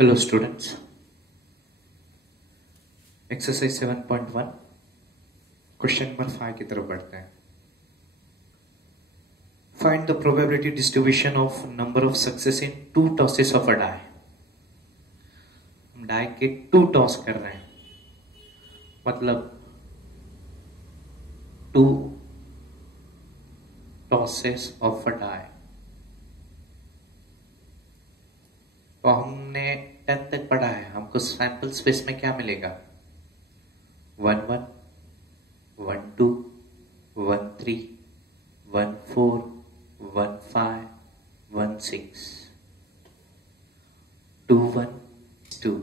Hello students, exercise 7.1 question number 5 की तरफ बढ़ते हैं। Find the probability distribution of number of success in 2 tosses of a die. हम die के 2 toss कर रहे हैं, मतलब 2 टॉसेस ऑफ अ डाई। तो हमने 10 तक पढ़ा है, हमको सैंपल स्पेस में क्या मिलेगा? 1 1 1 2 1 3 1 4 1 5 1 6 2 1 2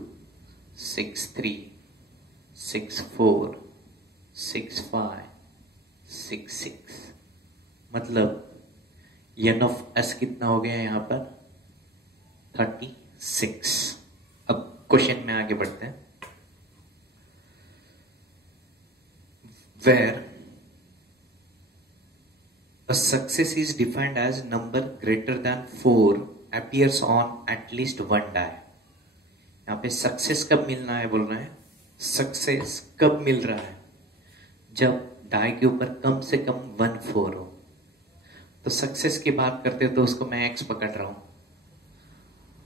6 3 6 4 6 5 6 6। मतलब n ऑफ s कितना हो गया यहां पर? 36। अब क्वेश्चन में आगे बढ़ते हैं। Where a success is defined as number greater than 4 appears on at least one die। यहां पे सक्सेस कब मिलना है बोल रहे हैं? सक्सेस कब मिल रहा है? जब डाई के ऊपर कम से कम 1 4 हो। तो सक्सेस की बात करते हो तो उसको मैं एक्स पकड़ रहा हूं,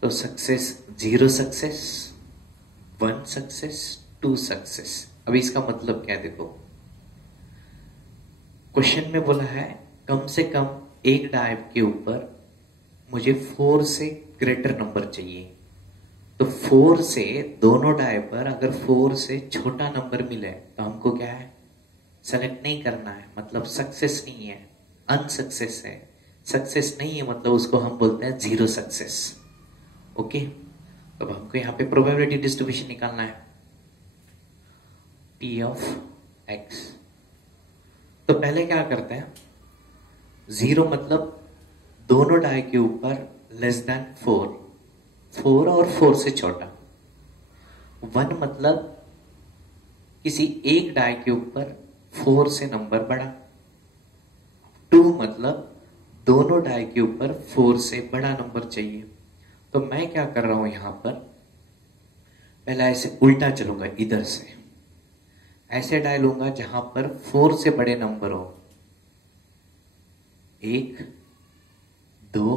तो सक्सेस 0 सक्सेस, 1 सक्सेस, 2 सक्सेस। अभी इसका मतलब क्या है देखो, क्वेश्चन में बोला है कम से कम एक डाई के ऊपर मुझे 4 से ग्रेटर नंबर चाहिए। तो 4 से दोनों डाई पर अगर 4 से छोटा नंबर मिले तो हमको क्या है? सेलेक्ट नहीं करना है, मतलब सक्सेस नहीं है, अनसक्सेस है। सक्सेस नहीं है मतलब उसको हम बोलते हैं 0 सक्सेस। ओके, अब हमको यहां पे प्रोबेबिलिटी डिस्ट्रीब्यूशन निकालना है, P ऑफ x। तो पहले क्या करते हैं? 0 मतलब दोनों डाई के ऊपर लेस देन 4, 4 और 4 से छोटा। 1 मतलब किसी एक डाई के ऊपर 4 से नंबर बड़ा। 2 मतलब दोनों डाई के ऊपर 4 से बड़ा नंबर चाहिए। तो मैं क्या कर रहा हूं यहां पर, पहले ऐसे उल्टा चलूंगा, इधर से ऐसे डाई लूंगा जहां पर 4 से बड़े नंबर हो। 1 2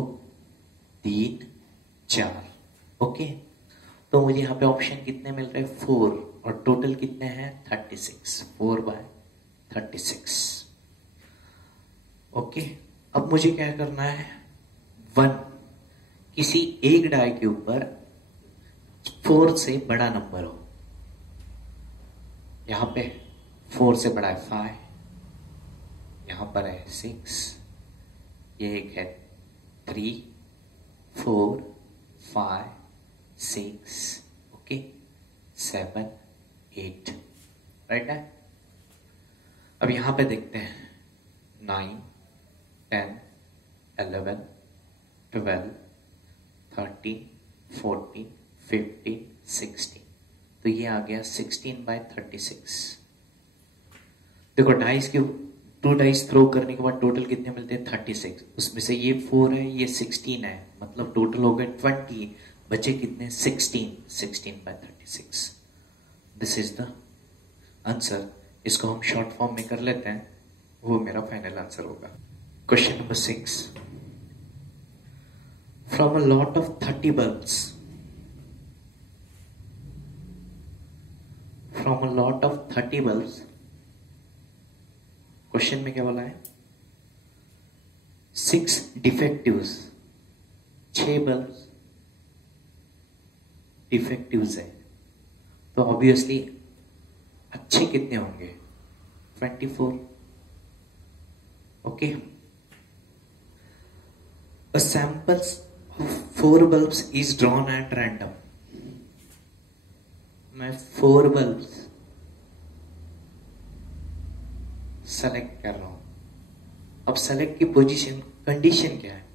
3 4। ओके, तो मुझे यहां पे ऑप्शन कितने मिल रहे हैं? 4, और टोटल कितने हैं? 36। 4 बाय 36। ओके, अब मुझे क्या करना है? 1 किसी एक डाई के ऊपर 4 से बड़ा नंबर हो। यहां पे 4 से बड़ा है 5, यहां पर है 6, ये एक है 3 4 5 6, ओके 7 8, राइट है। अब यहां पे देखते हैं 9 10 11 12 13 14 15 16। तो ये आ गया 16 बाय 36। देखो डाइस के 2 डाइस थ्रो करने के बाद टोटल कितने मिलते हैं? 36। उसमें से ये 4 है, ये 16 है, मतलब टोटल हो गए 20। बचे कितने? 16 by 36। This is the answer. इसको हम शॉर्ट फॉर्म में कर लेते हैं, वो मेरा फाइनल आंसर होगा। Question number 6। From a lot of 30 bulbs, from a lot of 30 bulbs, question में क्या बोला है? 6 डिफेक्टिव्स, 6 बल्ब डिफेक्टिव्स है। तो ऑब्वियसली अच्छे कितने होंगे? 24। Okay, a samples of 4 bulbs is drawn at random। मैं 4 bulbs सेलेक्ट कर रहा हूं। अब सेलेक्ट की पोजीशन, कंडीशन क्या है?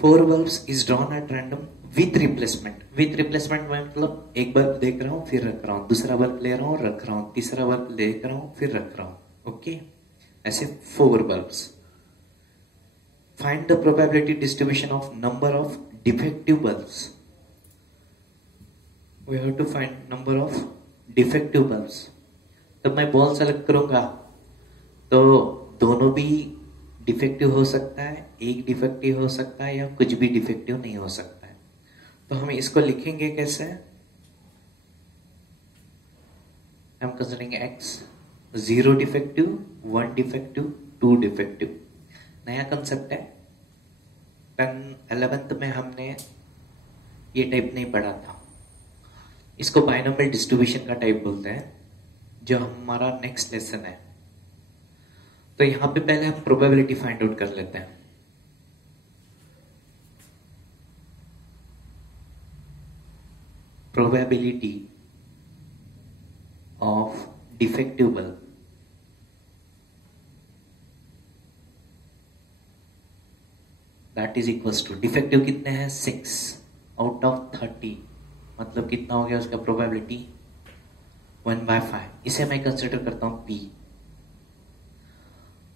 4 bulbs is drawn at random with replacement। With replacement मतलब एक बल्ब देख रहा हूं फिर रख रहा हूं, दूसरा बल्ब ले रहा हूं रख रहा हूं, तीसरा बल्ब देख रहा हूं फिर रख रहा हूं। ओके, ऐसे 4 bulbs। find the probability distribution of number of defective bulbs. We have to find number of defective bulbs. तब मैं बॉल सेलेक्ट करूंगा तो दोनों भी डिफेक्टिव हो सकता है, एक डिफेक्टिव हो सकता है या कुछ भी डिफेक्टिव नहीं हो सकता है. तो हम इसको लिखेंगे कैसे? I am considering x 0 defective, 1 defective, 2 defective. नया कंसेप्ट है. 11th में हमने ये टाइप नहीं पढ़ा था. इसको बाइनोमियल डिस्ट्रीब्यूशन का टाइप बोलते हैं, जो हमारा नेक्स्ट लेसन है. तो यहां पे पहले हम प्रोबेबिलिटी फाइंड आउट कर लेते हैं. Probability of defective bulb. That is equals to, defective कितने हैं? 6 आउट ऑफ 30. मतलब कितना हो गया उसका प्रोबेबिलिटी? 1/5. इसे मैं कंसिडर करता हूं P.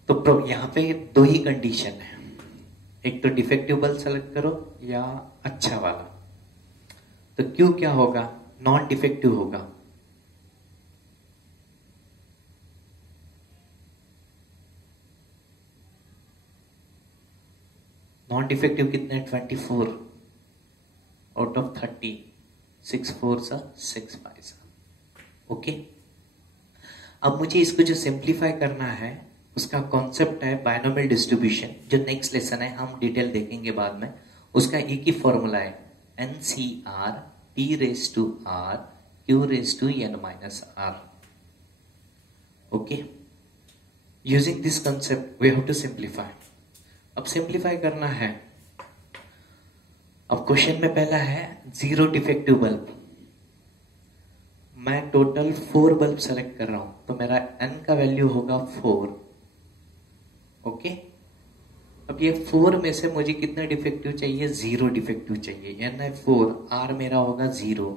तो यहां पे दो ही कंडीशन है, एक तो डिफेक्टिव बल्ब सेलेक्ट करो या अच्छा वाला. तो Q क्या होगा? नॉन डिफेक्टिव होगा. नॉन डिफेक्टिव कितने? 24 आउट ऑफ 30. 6 4 6 5. ओके. अब मुझे इसको जो सिंप्लीफाई करना है उसका कॉन्सेप्ट है बाइनोमियल डिस्ट्रीब्यूशन, जो नेक्स्ट लेसन है हम डिटेल देखेंगे बाद में. उसका एक ही फॉर्मूला है, NCR T⁻R Q⁻N-R. Okay. Using this concept we have to simplify. अब सिंप्लीफाई करना है. अब क्वेश्चन में पहला है 0 डिफेक्टिव बल्ब. मैं टोटल 4 बल्ब सेलेक्ट कर रहा हूं, तो मेरा n का वैल्यू होगा 4. ओके. अब ये 4 में से मुझे कितना डिफेक्टिव चाहिए? 0 डिफेक्टिव चाहिए. n है 4, r मेरा होगा 0,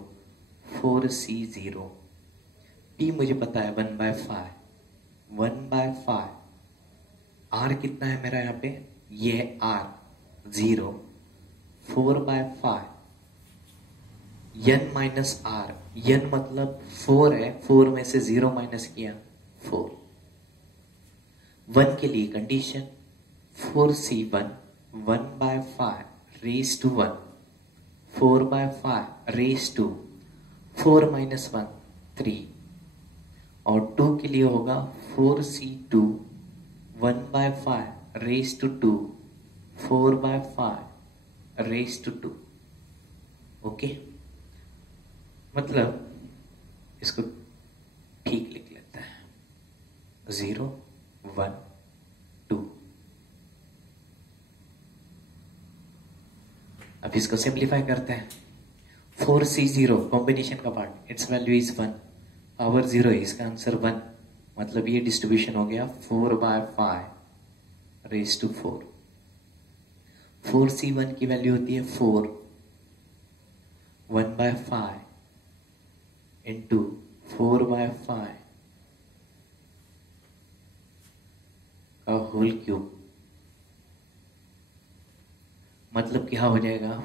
4c 0. p मुझे पता है 1/5. 1/5. r कितना है मेरा यहाँ पे? ये r 0. 4/5. n minus r. n मतलब 4 है, 4 में से 0 माइनस किया 4. 1 के लिए condition 4c1 1/5 raised to 1. 4/5 raised to 4 minus 1 3. और 2 के लिए होगा 4c2 1/5 raised to 2. 4/5 raised to 2. Okay. मतलब इसको ठीक लिख लेते हैं. 0 1 2. अब इसको सिंप्लीफाई करते हैं. 4c0 कॉम्बिनेशन का part, it's value is 1. Power 0 है, इसका आंसर 1. मतलब ये डिस्ट्रीब्यूशन हो गया 4/5 रेज टू 4. 4c1 की वैल्यू होती है 4. 1/5 इंटू 4/5 का होल क्यूब. मतलब क्या हो जाएगा?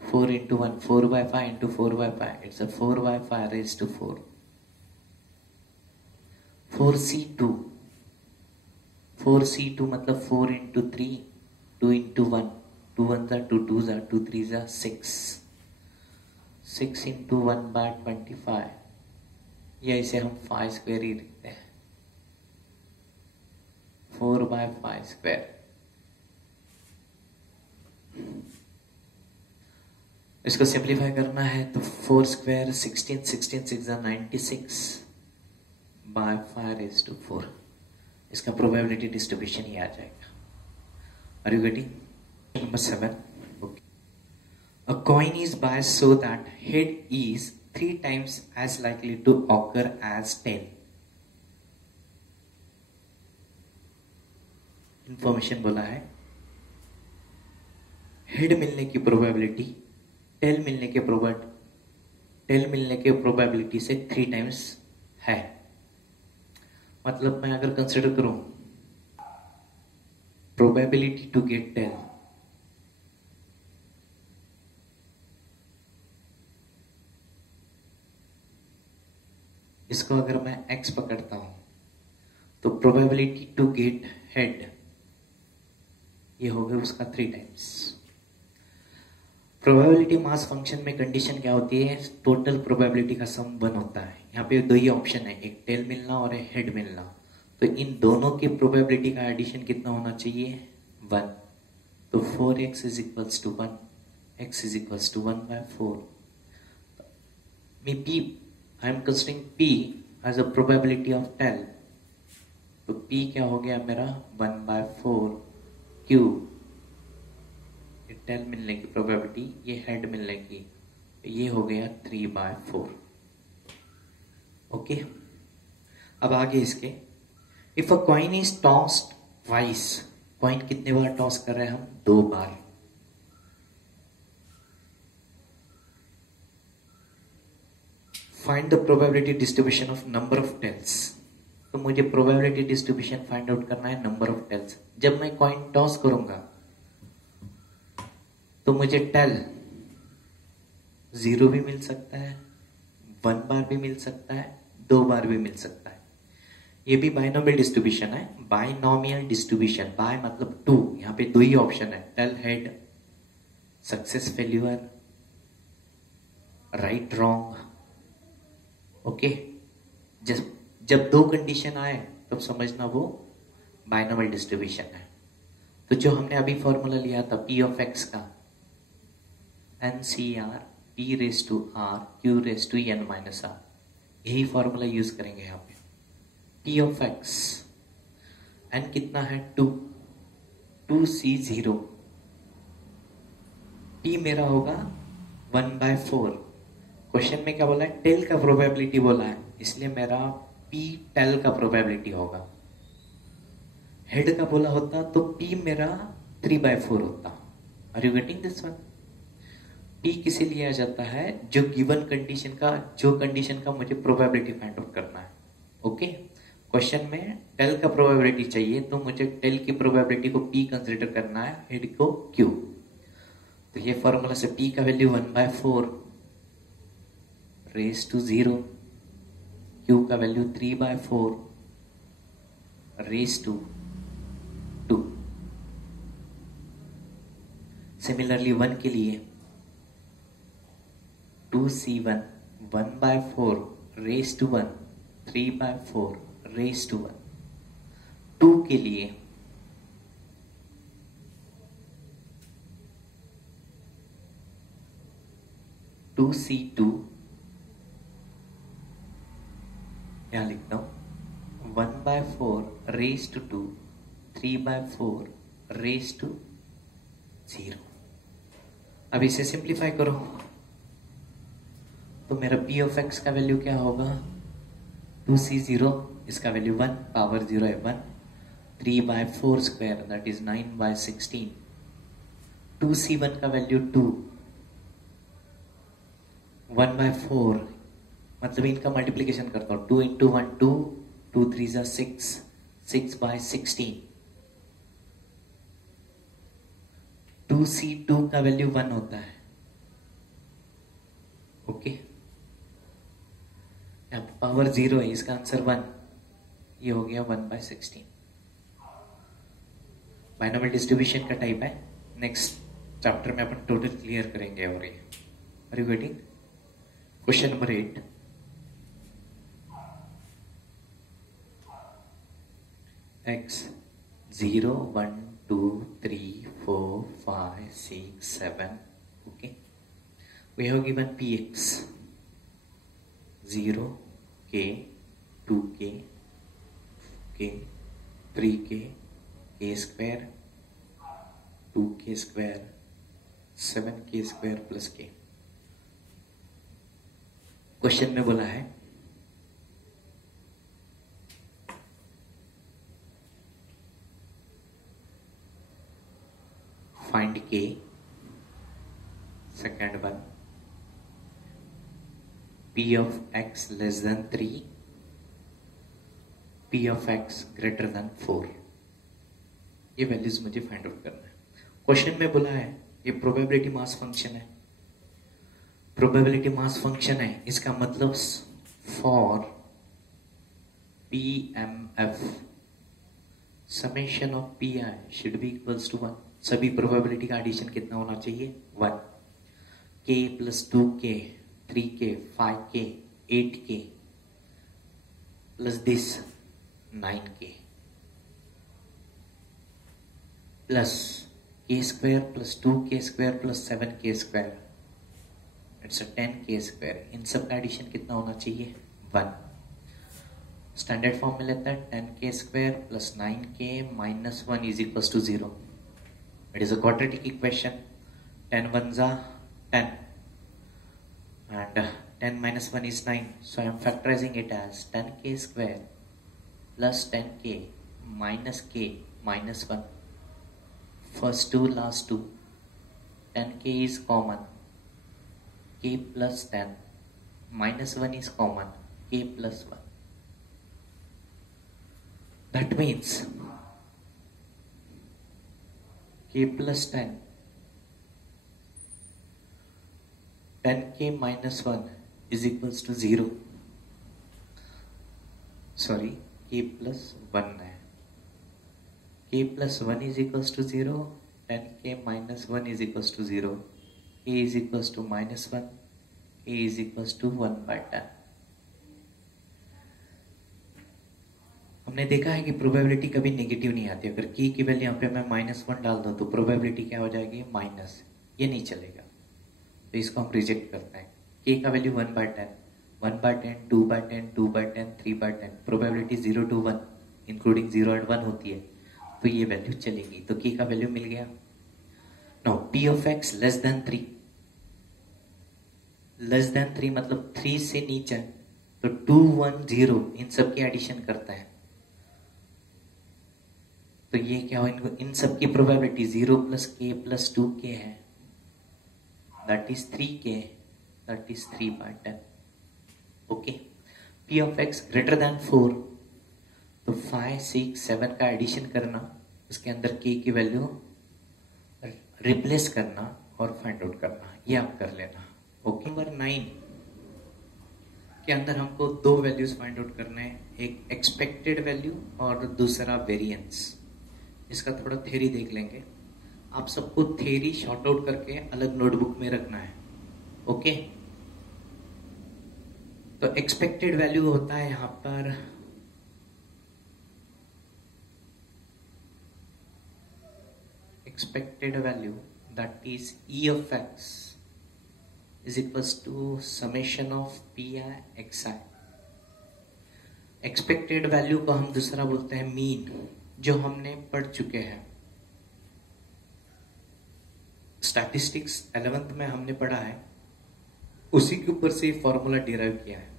4 into 1 4/5 into 4/5 it's a 4/5 raise to 4. 4c2 4c2 मतलब 4 इंटू 3 2 इंटू 1 2 1 जा 2 2 जा 2 3 जा 6. 6 इंटू 1/25 या इसे हम 5 स्क्वायर ही लिखते हैं. 4/5 स्क्वायर. इसको सिंप्लीफाई करना है तो 4 स्क्वायर 16 16 6 96 by 5 raised to 4. इसका प्रोबेबिलिटी डिस्ट्रीब्यूशन ही आ जाएगा. Are you getting? Number 7. Okay. A coin is biased so that head is 3 times as likely to occur as tail. Information बोला है. हेड मिलने की प्रोबेबिलिटी टेल मिलने के प्रोबेबिलिटी से 3 times है. मतलब मैं अगर कंसिडर करूं probability to get tel, इसको अगर मैं x पकड़ता हूं तो प्रोबेबिलिटी टू गेट हेड ये हो गया उसका 3 टाइम्स। प्रोबेबिलिटी मास फंक्शन में कंडीशन क्या होती है, टोटल प्रोबेबिलिटी का सम 1 होता है। यहाँ पे दो ही ऑप्शन है, एक टेल मिलना और एक हेड मिलना, तो इन दोनों की प्रोबेबिलिटी का एडिशन कितना होना चाहिए, 1। तो 4x is equals to 1, x is equals to 1/4। Me p I am considering p as a probability of tail, तो p क्या हो गया मेरा 1/4 q, टेल मिलने की प्रोबेबिलिटी, ये हेड मिलने की, ये हो गया 3/4। ओके, अब आगे इसके, if a coin is tossed twice, coin कितने बार टॉस कर रहे हैं हम, 2 बार। Find the probability distribution of number of tails, तो मुझे प्रोबेबिलिटी डिस्ट्रीब्यूशन फाइंड आउट करना है नंबर ऑफ टेल्स। जब मैं कॉइन टॉस करूंगा तो मुझे टेल 0 भी मिल सकता है, 1 बार भी मिल सकता है, 2 बार भी मिल सकता है। ये भी बाइनोमियल डिस्ट्रीब्यूशन है, बाइनोमियल डिस्ट्रीब्यूशन, बाय मतलब 2, यहां पे 2 ही ऑप्शन है, tail head, success failure, right wrong. Okay, जब 2 कंडीशन आए तब समझना वो बाइनोमियल डिस्ट्रीब्यूशन है। तो जो हमने अभी फॉर्मूला लिया था p ऑफ x का, NCR p raise to r q raise to n minus r, यही फॉर्मूला यूज करेंगे यहाँ पे। p ऑफ x, n कितना है 2, 2c0, p मेरा होगा 1/4। क्वेश्चन में क्या बोला है, टेल का प्रोबेबिलिटी बोला है, इसलिए मेरा p टेल का प्रोबेबिलिटी होगा। हेड का बोला होता तो p मेरा 3/4 होता। Are you getting this one? p किसे लिया जाता है, जो गिवन कंडीशन का, जो कंडीशन का मुझे प्रोबेबिलिटी फाइंड आउट करना है। ओके, क्वेश्चन में टेल का प्रोबेबिलिटी चाहिए तो मुझे टेल की प्रोबेबिलिटी को p कंसीडर करना है, हेड को q। तो ये फॉर्मूला से p का वैल्यू 1/4 रेस टू 0, q का वैल्यू 3/4 रेस टू 2। सिमिलरली 1 के लिए 2c1 1/4 raise to 1, 3/4 raise to 1। 2 के लिए 2c2, यहां लिखता हूं 1/4 रेस टू 2, 3/4 रेस टू 0। अब इसे सिंप्लीफाई करो तो मेरा p ऑफ x का वैल्यू क्या होगा, 2c0, इसका वैल्यू 1, पावर 0 है 1, 3/4 स्क्वायर दैट इज 9/16, 2c1 का वैल्यू 2, 1/4, मतलब इनका मल्टीप्लीकेशन करता हूं, 2 × 1 2, 2 3 जा 6, 6/16, 2c2 का वैल्यू 1 होता है। ओके, पावर 0 है, इसका आंसर 1, ये हो गया 1/16। बाइनोमियल डिस्ट्रीब्यूशन का टाइप है, नेक्स्ट चैप्टर में अपन टोटल क्लियर करेंगे। और ये are you getting? Question number 8, x 0 1 2 3 4 5 6 7, okay, we have given px 0 k 2k k 3k k square 2k square 7k square plus k। Question में बोला है find k, second one p of x less than 3, p of x greater than 4। ये values मुझे find out करना है। Question में बोला है ये प्रोबेबिलिटी मास फंक्शन है, प्रोबेबिलिटी मास फंक्शन है, इसका मतलब for PMF summation of PI should be equals to 1। सभी प्रोबेबिलिटी का एडिशन कितना होना चाहिए? 1। K plus 2K 3K 5K 8K plus this 9K plus K square plus 2K square plus 7K square, it's 10K square. इन सब का addition कितना होना चाहिए? 1। स्टैंडर्ड फॉर्म में लेता है 10K square plus 9K minus 1 is equals to 0। It is a quadratic equation. 10 1 जा 10 and 10 minus 1 is 9, so I am factorizing it as 10K square plus 10K minus K minus 1, first 2 last 2, 10K is common, K plus 10 minus 1 is common, K plus 1. That means K plus 10K minus 1 is equals to 0. Sorry, K plus 1 है। K plus 1 is equals to 0, 10K minus 1 is equals to 0, K is equals to minus 1, K is equals to 1 by 10। हमने देखा है कि probability कभी negative नहीं आती। अगर K की वैल्यू यहाँ पे मैं -1 डाल दूँ तो प्रोबेबिलिटी क्या हो जाएगी? माइनस। ये नहीं चलेगा, तो इसको हम रिजेक्ट करते हैं। K का value 1 by 10, 1 by 10, 2 by 10, 2 by 10, 3 by 10, probability 0 to 1 including 0 and 1 होती है, तो ये वैल्यू चलेगी। तो K का वैल्यू मिल गया। Now P of x less than 3, less than 3 मतलब 3 से नीचे, तो 2 1 0 इन सब की एडिशन करता है, तो ये क्या हो? इनको इन सब की probability 0 plus K plus 2K है, that is 3K, that is 3 by 10. Okay, P of x greater than 4, तो 5 6 7 का एडिशन करना, उसके अंदर K की वैल्यू रिप्लेस करना और फाइंड आउट करना, ये आप कर लेना। ओके, नंबर 9 के अंदर हमको दो वैल्यूज फाइंड आउट करने हैं, एक एक्सपेक्टेड वैल्यू और दूसरा वेरिएंस। इसका थोड़ा थ्योरी देख लेंगे। आप सबको थ्योरी शॉर्ट आउट करके अलग नोटबुक में रखना है। ओके, तो एक्सपेक्टेड वैल्यू होता है यहां पर expected value that is E of x is equals to summation of PI XI। Expected value को हम दूसरा बोलते हैं मीन, जो हमने पढ़ चुके हैं। स्टैटिस्टिक्स 11th में हमने पढ़ा है, उसी के ऊपर से फॉर्मूला डिराइव किया है।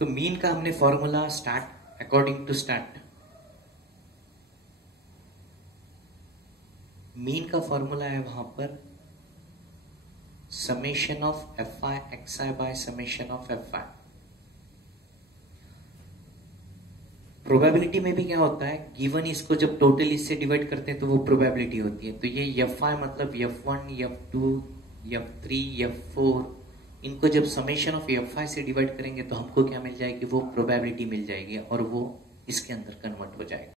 तो मीन का हमने formula stat according to stat, mean का फॉर्मूला है वहां पर summation of FI XI by summation of FI। Probability में भी क्या होता है, गिवन इसको जब टोटल इससे डिवाइड करते हैं तो वो प्रोबेबिलिटी होती है। तो ये FI मतलब F1 F2 F3 F4, इनको जब समेशन ऑफ FI से डिवाइड करेंगे तो हमको क्या मिल जाएगी? वो प्रोबेबिलिटी मिल जाएगी और वो इसके अंदर कन्वर्ट हो जाएगा।